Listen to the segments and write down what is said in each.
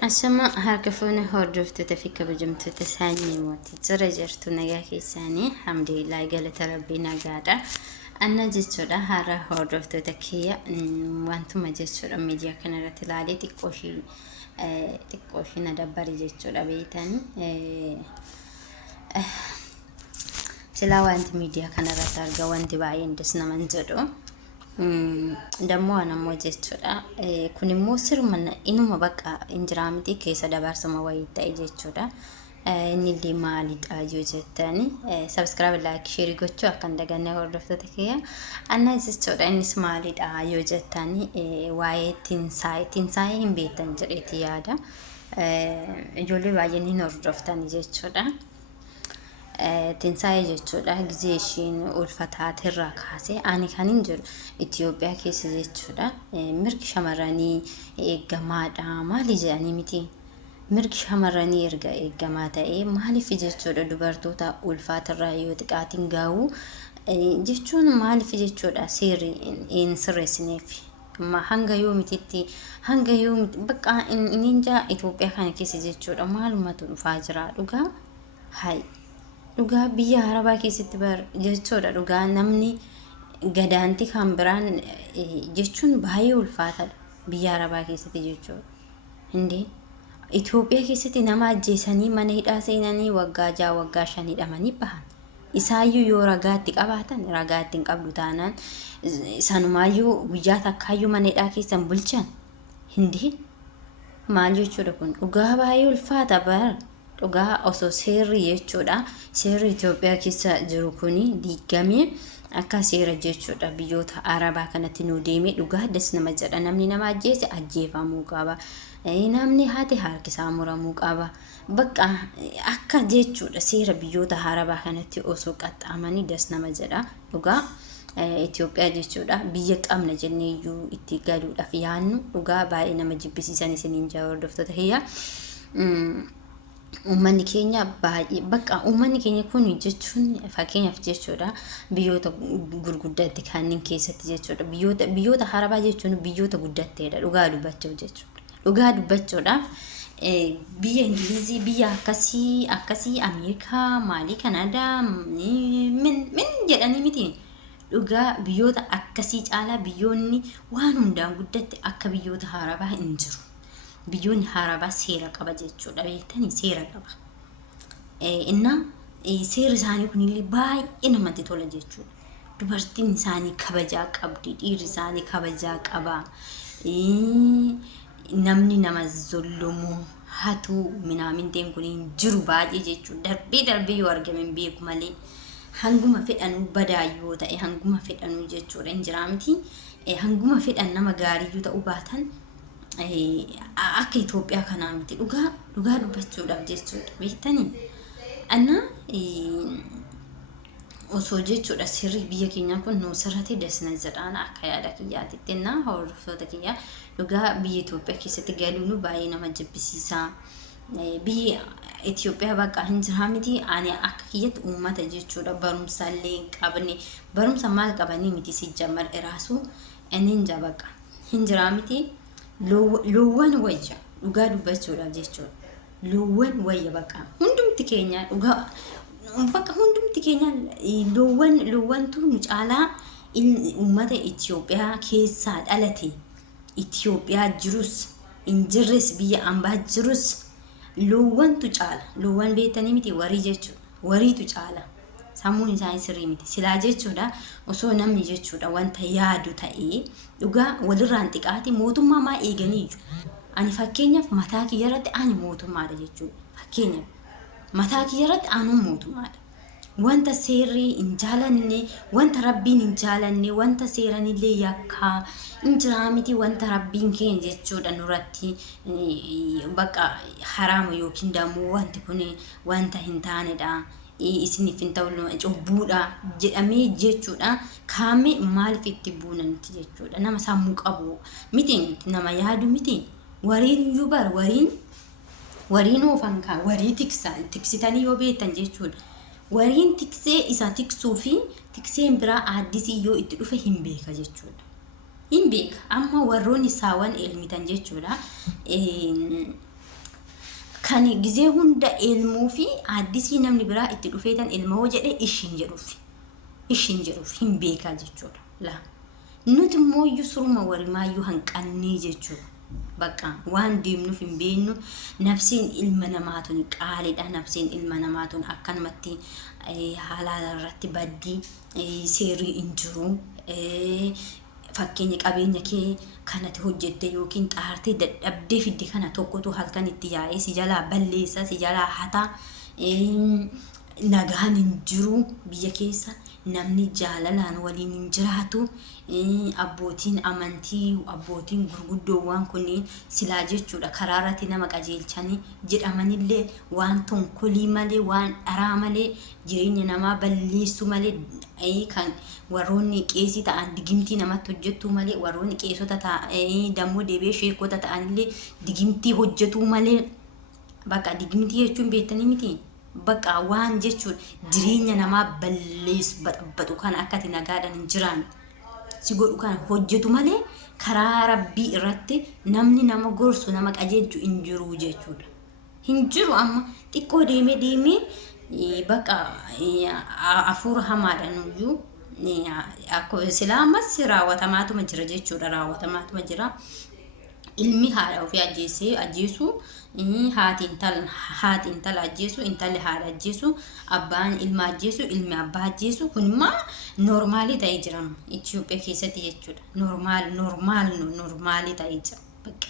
Asama harka fuune hordoftoota fi kabajamtoota isaanii mootii jira jirtu nagaa keessanii alhamdulillah galata rabbii nagaadha. Anna jechuudha har'a hordoftoota kiyya wantuma jechuudha miidiyaa kanarratti ilaalee xiqqoo ishii na dabbari jechuudha beeytanii. Silaa wanti miidiyaa kanarratti argaa wanti baay'een des naman jedhu. Dammoo anammoo jechuudha kun immoo sirma inuma bakka injiraamiti keessa dabarsama wayii ta'e jechuudha. Inni illee maalidha yoo jettani subscribe like share gochuu akka hin daganne hordoftoota kiyya. Anna jechuudha innis maalidha yoo jettani waa'ee tinsaayee hin beektan jedheeti yaada. Ijoollee baay'een hin hordoftani jechuudha. Tinsaayee jechuudha ጊዜ ishiin ulfataatirraa kaasee ani kan hin jiru Itoophiyaa keessa jechuudha. Mirgi shamarranii eeggamaadha maali jedhanii miti. Mirgi shamarranii erga eeggamaa ta'ee maaliif jechuudha dubartoota ulfaatirraa yoo xiqqaatiin gaa'u jechuun maaliif jechuudha seerri hin sirreessineef. Hanga yoomititti hanga yoomiti bakka ninja Itoophiyaa kana keessa jechuudha maalumatu dhufaa jira dhugaa hay. Dhugaa biyya Arabaa keessatti bar jechuudha dhugaa namni gadaanti kan biraan jechuun baay'ee ulfaataadha biyya Arabaa keessatti jechuudha. Hindee Itoophiyaa keessatti nama ajjeesanii mana hidhaa seenanii waggaa 6 waggaa 5 hidhamanii bahan. Isaayyuu yoo ragaatti qabaatan ragaatti hin qabdu taanaan sanumaayyuu guyyaa takkaayyuu mana hidhaa keessan bulchan. Hindee maal jechuudha kun dhugaa baay'ee ulfaata bar. Dhugaa osoo seerri jechuudha seerri Itoophiyaa keessa jiru kuni diigamee akka seera jechuudha biyyoota Arabaa kanatti nu deemee dhugaa das nama jedha namni nama ajjeese ajjeefamuu qaba. Namni haate harkisaa muramuu qaba. Bakka akka jechuudha seera biyyoota Arabaa kanatti osoo qaxxaamanii das nama jedha. Dhugaa Itoophiyaa jechuudha biyya qabna jennee iyyuu itti galuudhaaf yaannu dhugaa baay'ee nama jibbisiisan isiniin jaa hordoftoota kiyya. Uummanni keenya baay'ee bakka uummanni keenya kun jechuun fakkeenyaaf jechuudha biyyoota gurguddaatti kanneen keessatti jechuudha biyyoota Arabaa jechuun biyyoota guddatteedha dhugaa dubbachuuf jechuudha. Dhugaa dubbachuudhaaf biyya Ingilizii biyya akkasii Ameerikaa maalii Kanaadaa min jedhanii miti. Dhugaa biyyoota akkasii caalaa biyyoonni waan hundaan guddatte akka biyyoota Arabaa hin jiru. Biyyoonni Arabaa seera qaba jechuudha beektanii seera qaba. Inna seerri isaanii kunillee baay'ee namatti tola jechuudha. Dubartiin isaanii kabajaa qabdi, dhiirri isaanii kabajaa qaba. Namni nama zollomu hatu minaaminteen kun hin jiru baay'ee jechuudha. Darbee yoo argame hin beeku malee hanguma fedhanuu badaa yoo ta'e hanguma fedhanuu jechuudha hin jiraa miti. Hanguma fedhan nama gaariyyuu ta'uu baatan akka Itoophiyaa kanaa miti dhugaa dubbachuudhaaf jechuudha beektanii. Anna osoo jechuudha sirri biyya keenyaa kun nu sirratti dasna jedhaan akka yaada kiyyaatitti na hordoftoota kiyya dhugaa biyya Itoophiyaa keessatti galuun baay'ee nama jibbisiisa. Biyya Itoophiyaa bakka hin jiraa miti ani akka kiyyatti uummata jechuudha barumsa illee hin qabne barumsa maal qabanii miti si jammar iraasu inni hin jabaqqa hin jiraa miti. Loowwan wayya dhugaa dubbachuudhaaf jechuudha. Loowwan wayya bakka hundumti keenya dhugaa bakka hundumti keenya loowwantu nu caalaa uummata Itoophiyaa keessaa dhalate Itoophiyaa jirus hin jirres biyya ambaa jirus loowwantu caala. Loowwan beektanii miti warii jechuudha. Wariitu caala. Sammuun isaanii sirrii miti silaa jechuudha osoo namni jechuudha wanta yaadu ta'ee dhugaa walirraan xiqqaati mootummaa maa eeganiiyu. Ani fakkeenyaaf mataa kiyya irratti ani mootummaadha jechuudha. Fakkeenyaaf mataa kiyya irratti anu mootummaadha. Wanta seerri hin jaalanne wanta rabbiin hin jaalanne wanta seeranillee yakkaa hin jiraa miti wanta rabbiin keenya jechuudha nurratti bakka haraama yookiin dammoo wanti kun wanta hin taanedha. Isiniif hin ta'u cubbuudha jedhamee jechuudha kaame maaliif itti buunanti jechuudha nama sammuu qabu miti nama yaadu miti wariin iyyuu bar wariin oofankaa warii tiksitanii yoo beektan jechuudha wariin tiksee isa tiksuu fi tikseen biraa addisii yoo itti dhufe hin beeka jechuudha. Hin beeka amma warroonni saawan elmitan jechuudha kan gizee hunda ilmuu fi addisii namni biraa itti dhufeetan ilma hoo jedhe ishin jedhuuf hin beekaa jechuudha. La nuti immoo iyyuu suruma warimaayyuu hanqannee jechuudha. Bakka waan deemnuuf hin beeknu nafsiin ilma namaatuun qaaliidha. Nafsiin ilma namaatuun akkanumatti haala irratti baddii seerii hin jiru. Fakkeenya qabeenya kee kanatti hojjette yookiin xaartee dadhabdee fidde kana tokkotu halkan itti yaa'ee si jalaa balleessa, si jalaa hata. Nagaan hin jiru biyya keessa, namni jaalalaan waliin hin jiraatu. Abbootiin amantii, abbootiin gurguddoowwan kunniin silaa jechuudha karaa irratti nama qajeelchanii jedhamanillee waan tonkolii malee, waan dharaa malee, jireenya namaa balleessu malee, kan warroonni qeesii ta'an digimtii namatti hojjetu malee, warroonni qeesota ta'an dammoo deebee sheekota ta'anillee digimtii hojjetu malee. Bakka digimtii jechuun beektanii miti. Bakka waan jechuun jireenya namaa balleessu baxabbatu kan akkati nagaadhaan hin jiraan si godhu kan hojjetu malee karaa rabbii irratti namni nama gorsu nama qajeelchu hin jiru jechuudha. Hin jiru amma xiqqoo deemee bakka afuura hamaadhaan iyyuu akka silaamas raawwatamaatuma jira jechuudha. Raawwatamaatuma jira. Ilmi haadha ofii ajjeesu, haati intala ajjeesu, intalli haadha ajjeesu, abbaan ilma ajjeesu, ilmi abbaa ajjeesu. Kun immoo normaalii ta'ee jira Itoophiyaa keessatti jechuudha. Normaalii ta'ee jira. Bakka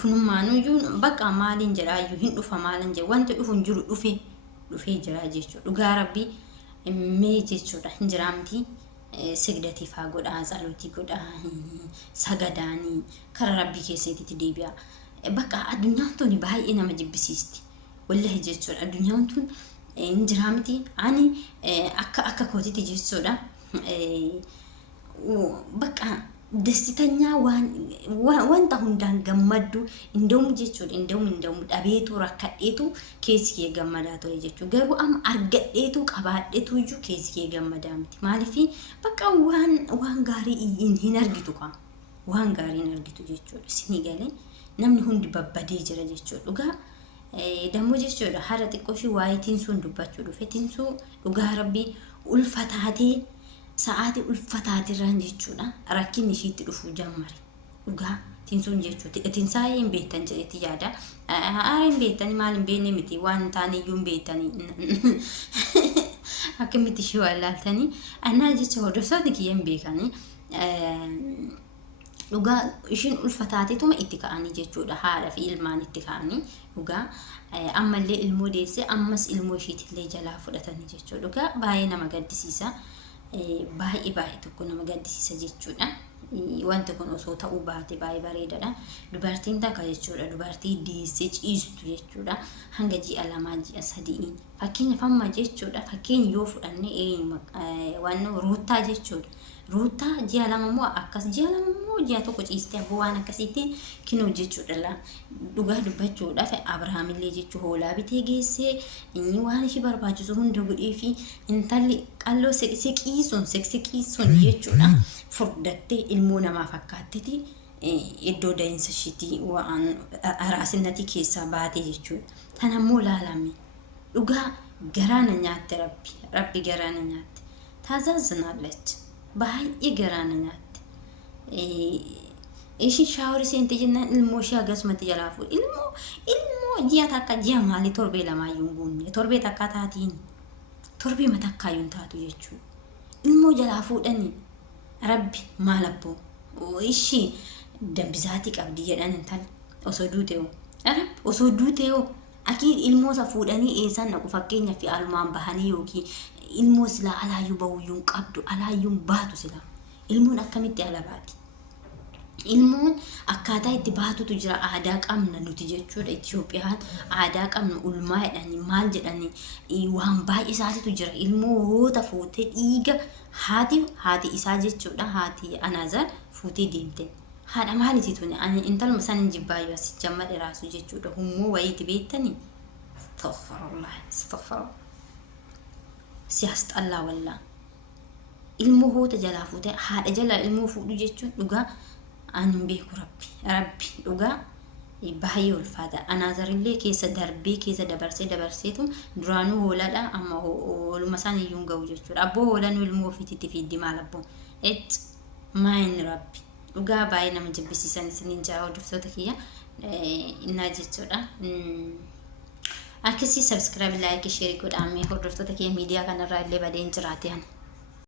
kunumaanuyyuu bakka maaliin jedhaayyuu hin dhufa maalin jedha wanti dhufu hin jiru dhufee jira jechuudha. Dhugaa rabbii mee jechuudha hin jiraamti. Sigdatii faa godhaa, tsalotii godhaa, sagadaanii karaa rabbii keessatti deebi'a. Bakka addunyaan tun baay'ee nama jibbisiisti. Wallahi jechuudha. Addunyaan tun hin jiraamti. Ani akka kootitti jechuudha. Bakka dastitanya wanta hundaan gammaddu indoomu jechuudha. Indoomu dhabeetu rakkadheetu keessi kee gammadaa ture jechuudha. Garuu amma argadheetu qabaadheetu iyyuu keessi kee gammadaa miti. Maaliif bakka waan gaarii hin argitu qaba. Waan gaarii hin argitu jechuudha. Sinii galee namni hundi babbadee jira jechuudha. Dhugaa dammoo jechuudha. Haala xiqqooshii waa'ee tiinsuun dubbachuu dhufe. Tiinsuu dhugaa rabbii ulfataatee sa'aatii ulfataatirraan jechuudha. Rakkinni ishiitti dhufuu jammare. Dhugaa tiinsuun jechuudha. Tiinsaa hin beektan jedhetti yaada. Aara hin beektanii maal hin beekne miti waan taaniyyuu hin beektanii. Akkamitti ishee wallaaltanii. Annaa jecha hordoftoonni kiyya hin beekanii. Dhugaa ishiin ulfataateetuma itti ka'anii jechuudha. Haadha fi ilmaan itti ka'anii. Dhugaa ammallee ilmoo deesse ammas ilmoo ishiitillee jalaa fudhatanii jechuudha. Dhugaa baay'ee nama gaddisiisa. Baay'ee tokko nama gaddisiisa jechuudha. Wanti kun osoo ta'uu baate baay'ee bareedaadha. Dubartiin takka jechuudha. Dubartii deessee ciistu jechuudha. Hanga ji'a 2 ji'a 3 fakkeenya famma jechuudha. Fakkeenya yoo fudhanne waan ruutaa jechuudha. Ruutaa ji'a 2 moo akkas ji'a 2 moo ji'a 1 ciistee waan akkasitti kinoo jechuudha. Dhugaa dubbachuudhaaf Abrahaamillee jechuu hoolaa bitee geessee waan ishee barbaachisu hunda godhee fi intalli qalloo seksiqiisuun jechuudha. Furdattee ilmoo namaa fakkaatteeti iddoo da'insa isheetii waan araasinati keessaa baate jechuudha. Tanammoo laalame dhugaa garaana nyaatte rabbi garaana nyaatte taazaazinaalech baay'ee garaana nyaatte. Ishi shaawari seente jennaan ilmoo ishee akkasumatti jalaa fuudhe. Ilmoo ji'a takka ji'a maalii torbee lamaayyuu hin guunne torbee takka taatiin torbee matakkaayyuu hin taatu jechuudha. Ilmoo jalaa fuudhanii rabbi maal abboo ishii dambisaatii qabdi jedhan intalli osoo duuteeoo osoo duuteeoo akii ilmoosa fuudhanii eessaan naqu fakkeenyaaf fi almaan bahanii yookiin ilmoo silaa alaayyuu bahuyyuun qabdu alaayyuun baatu silaa ilmoon akkamitti ala baati. Ilmoon akkaataa itti baatutu jira. Aadaa qabna nuti jechuudha. Itoophiyaan aadaa qabna ulmaa jedhanii maal jedhanii waan baay'ee isaatitu jira. Ilmoo hoota fuutee dhiiga haati isaa jechuudha. Haati Anaazar fuutee deemte. Haadha maaliiti tuni? Ani intaluma san hin jibbaayyuu as jammade raasu jechuudha. Hummoo wayiiti beektanii? Astaghfirullah. Siyaas xallaa wallaa. Ilmoo hoota jalaa fuutee haadha jalaa ilmoo fuudhu jechuun dhugaa ani beeku rabbi dhugaa baay'ee ulfaata. Anaazarillee keessa darbee keessa dabarseetu duraanuu hoolaadha amma hooluma isaan iyyuu hin ga'u jechuudha. Abboo hoolaan ilmoo ofiitti fiiddi maal abboo maayin rabbi dhugaa baay'ee nama jibbisiisan isiniin jaa hordoftoota kiyya innaa jechuudha. Akkasii subscribe like share godhaa hordoftoota kiyya miidiyaa kanarraa illee badeen jiraate.